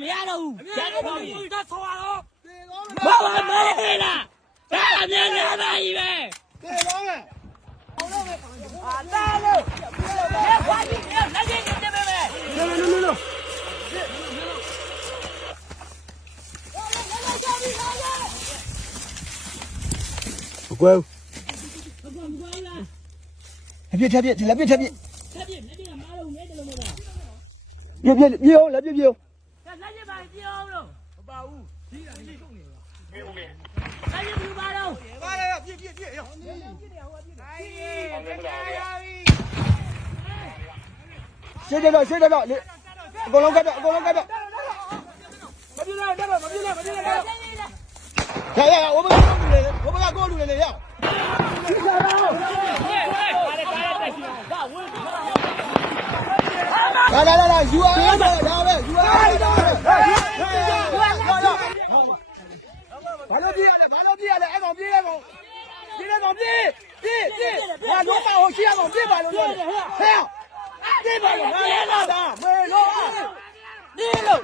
မရတော့ဘူးရတော့ပါပြီဒါဆော်ရတော့မဟုတ်ပါဘူးလားဒါအမြဲတမ်းပါကြီးပဲတေလုံးကအာတာလို့လက်ခွာကြည့်လက်ကြည့်နေတယ်ပဲနော်နော်နော်အကွယ်အပြစ်ထက်ပြစ်လက်ပြစ်ထက်ပြစ်ထက်ပြစ်လက်ပြစ်ကမားလို့မဲတယ်လို့မဟုတ်လားပြပြပြရောလက်ပြပြရော ပြောလို့မပါဘူးဒီကနေ့ထုတ်နေလားပြေဦးမယ်အဲ့ဒီဘူးပါတော့ပါရရပြည့်ပြည့်ပြည့်ရောပြည့်နေဟိုကပြည့်နေဟိုင်းပြန်ရပြီရှင်းတယ်တော့ရှင်းတယ်တော့လေအကုန်လုံးကပ်တော့အကုန်လုံးကပ်တော့မပြေနဲ့တော့မပြေနဲ့မပြေနဲ့တော့ရရရဝဘကကိုလူလေဝဘကကိုလူလေရလာလာလာယူအားဒါပဲယူအား ကောင်ပြေးရကောင်ပြေးရကောင်ပြေးပြေးပြေးငါတော့ပါဟိုရှိရကောင်ပြေးပါလို့ပြောတယ်ဟဲ့ပြေးပါလို့ငါလည်းလာတာမေလို့ ဒီလို့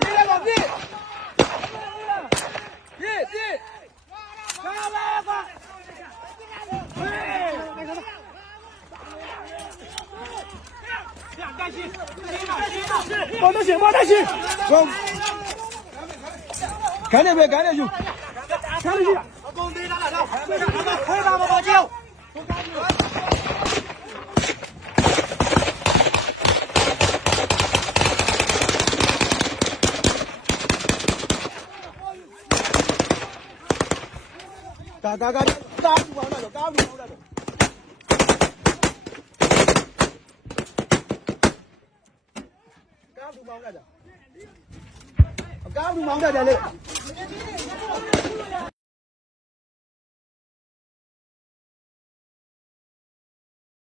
ပြေးရကောင်ပြေးပြေးပြေး ကာလာကွာ 报得行报得行，走，赶紧呗赶紧去，赶 干点呗，干点酒，干点酒。老公，你打哪条？老公，快打吧，把酒。打打打打住啊！那就打住。干住忙着的，干住忙着的嘞。やった!